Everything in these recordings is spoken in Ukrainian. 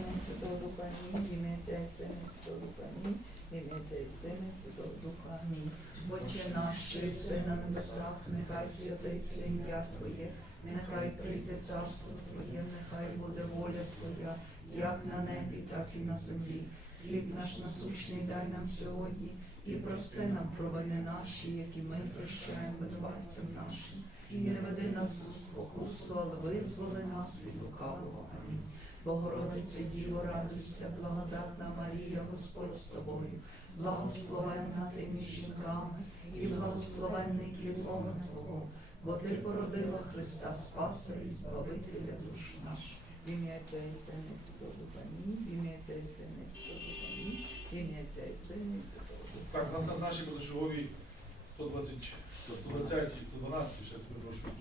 І Святого Духа, Амінь. Ім'я Отця і Сина Святого Духа, Амінь. В ім'я Отця і Сина Святого Духа, Амінь. Отче наш, що єси на небесах, нехай святиться ім'я Твоє, нехай прийде царство Твоє, нехай буде воля Твоя, як на небі, так і на землі. Хліб наш насущний дай нам сьогодні, і прости нам провини наші, які ми прощаємо винуватцям нашим. І не веди нас у спокусу, але визволи нас від лукавого. Амінь. Богородице Діво, радуйся, благодатна Марія, Господь з тобою, благословенна ти між жінками, і благословенний плітлом Твого, бо ти породила Христа Спаса і Збавителя душ наших. В ім'я Отця і Сина і Святого Амінь. В ім'я і Сина Святого. В ім'я Отця і Сина Святого Духа. Так, у нас на нашій позачерговій 120, 120, 112, ще перепрошую,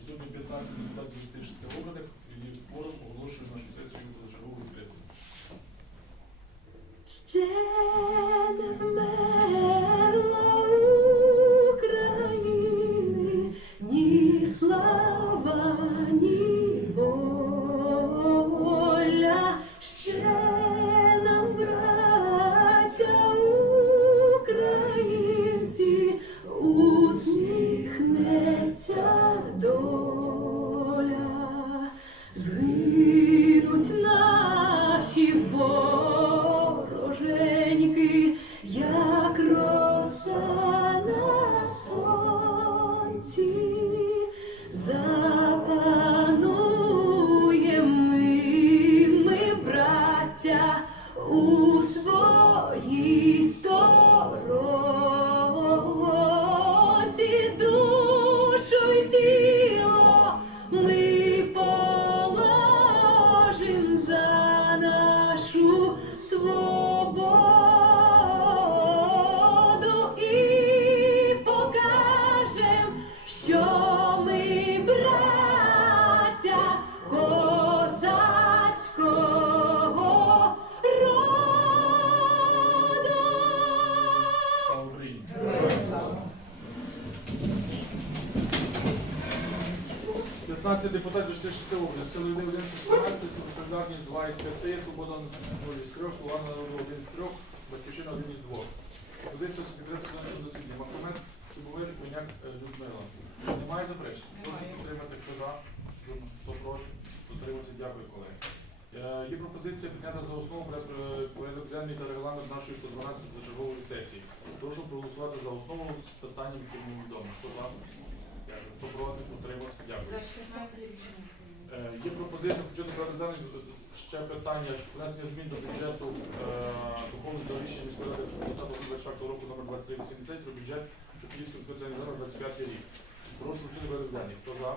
15 депутатів 46 області, сили 1 з 14, солідарність 2 із 5, свобода 0 із 3, Луган народу 1 із 3, Батьківщина 1 із 2. Позиція секретаря Судового засідання. Макомет, Чубовир, Коняк, е, Людмила. Немає заперечень? Прошу підтримати, хто за, хто проти, дотримався. Дякую, колеги. Е, Є пропозиція прийняти за основу е, порядок денний та регламент нашої 112 позачергової сесії. Прошу проголосувати за основу з питанням, які відомо. Хто за? Дякую. Хто проти, утримався. Дякую. За 16 рішення. Е, Є пропозиція порядок денний ще питання внесення змін до бюджету е, доповнення до рішення міської ради 2024 року номер 2380 про бюджет міської ради на 25 рік. Прошу включити порядок. Хто за?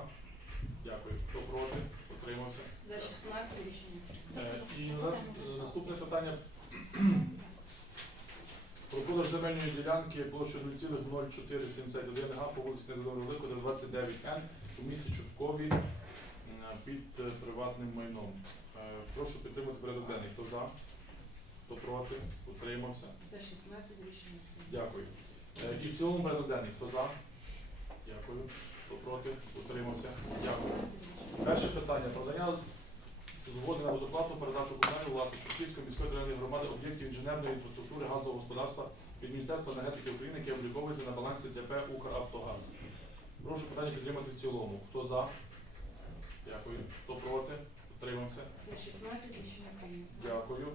Дякую. Хто проти? Утримався. За 16 рішення. Е, І наступне питання про продаж земельної ділянки площею 0,0471 га по вулиці Незадовго Великого, 29Н у місті Чуткові під е, приватним майном. Е, Прошу підтримати порядок денний. Хто за? Хто проти? Утримався. За 16 рішення. Дякую. Е, І в цілому порядок денний. Хто за? Дякую. Хто проти? Утримався. Дякую. Перше питання. Продання згоди на безоплатну передачу комунальної власності Шевчівської міської територіальної громади об'єктів інженерної інфраструктури газового господарства від Міністерства енергетики України, яке обліковується на балансі ДП «Укравтогаз». Прошу питання підтримати в цілому. Хто за? Дякую. Хто проти? Утримався. За 16 рішення прийнято. Дякую.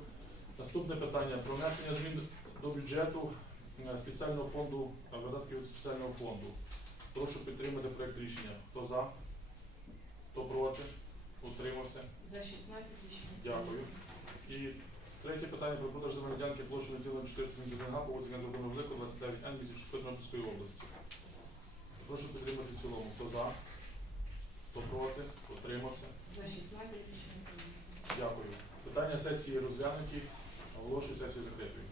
Наступне питання про внесення змін до бюджету е, спеціального фонду е, видатків спеціального фонду. Прошу підтримати проект рішення. Хто за? Хто проти? Утримався. За 16 рішення. Дякую. І третє питання про продаж земельної ділянки площею 471 га по вулиці Гензабуну Велику, 29 Н, місті Тернопільської області. Прошу підтримати в цілому. Хто за? Хто проти? Утримався. За 16 рішення. Дякую. Питання сесії розглянуті. Оголошую сесію закритою.